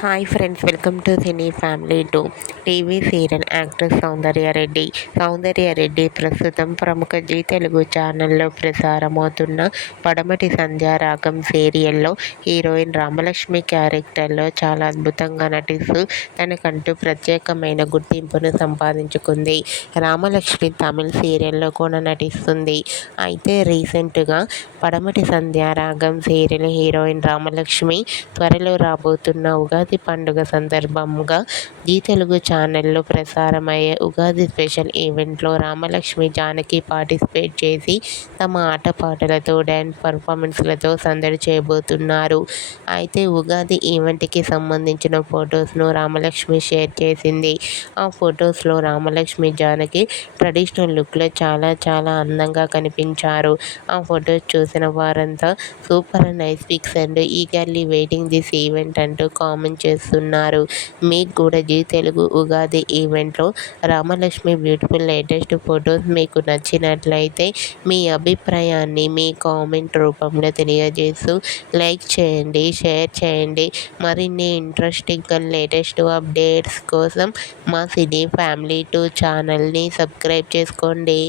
Hi friends, welcome to cine family 2. TV serial actress Soundarya Reddy. Soundarya Reddy ప్రస్తుతం ప్రముఖ G Telugu ఛానల్లో ప్రసారమవుతున్న పడమటి సంధ్యారాగం సీరియల్లో హీరోయిన్ రామలక్ష్మి క్యారెక్టర్లో చాలా అద్భుతంగా నటిస్తూ తనకంటూ ప్రత్యేకమైన గుర్తింపును సంపాదించుకుంది. రామలక్ష్మి తమిళ్ సీరియల్లో కూడా నటిస్తుంది. అయితే రీసెంట్గా పడమటి సంధ్యారాగం సీరియల్ హీరోయిన్ రామలక్ష్మి త్వరలో రాబోతున్న ఉగాది పండుగ సందర్భంగా జీ తెలుగు ఛానల్లో ప్రసారమయ్యే ఉగాది స్పెషల్ ఈవెంట్లో రామలక్ష్మి, జానకి పార్టిసిపేట్ చేసి తమ ఆటపాటలతో, డ్యాన్స్ పర్ఫార్మెన్స్లతో సందడి చేయబోతున్నారు. అయితే ఉగాది ఈవెంట్కి సంబంధించిన ఫొటోస్ను రామలక్ష్మి షేర్ చేసింది. ఆ ఫొటోస్లో రామలక్ష్మి, జానకి ట్రెడిషనల్ లుక్లో చాలా అందంగా కనిపించారు. ఆ ఫొటోస్ చూసిన వారంతా super nice pics and eagerly waiting this event అంటూ కామెంట్ చేస్తున్నారు. మీకు కూడా జీ తెలుగు ఉగాది ఈవెంట్లో రామలక్ష్మి బ్యూటిఫుల్ లేటెస్ట్ ఫొటోస్ మీకు నచ్చినట్లయితే మీ అభిప్రాయాన్ని మీ కామెంట్ రూపంలో తెలియజేస్తూ లైక్ చేయండి, షేర్ చేయండి. మరిన్ని ఇంట్రెస్టింగ్ అండ్ లేటెస్ట్ అప్డేట్స్ కోసం మా సినీ ఫ్యామిలీ 2 ఛానల్ని సబ్స్క్రైబ్ చేసుకోండి.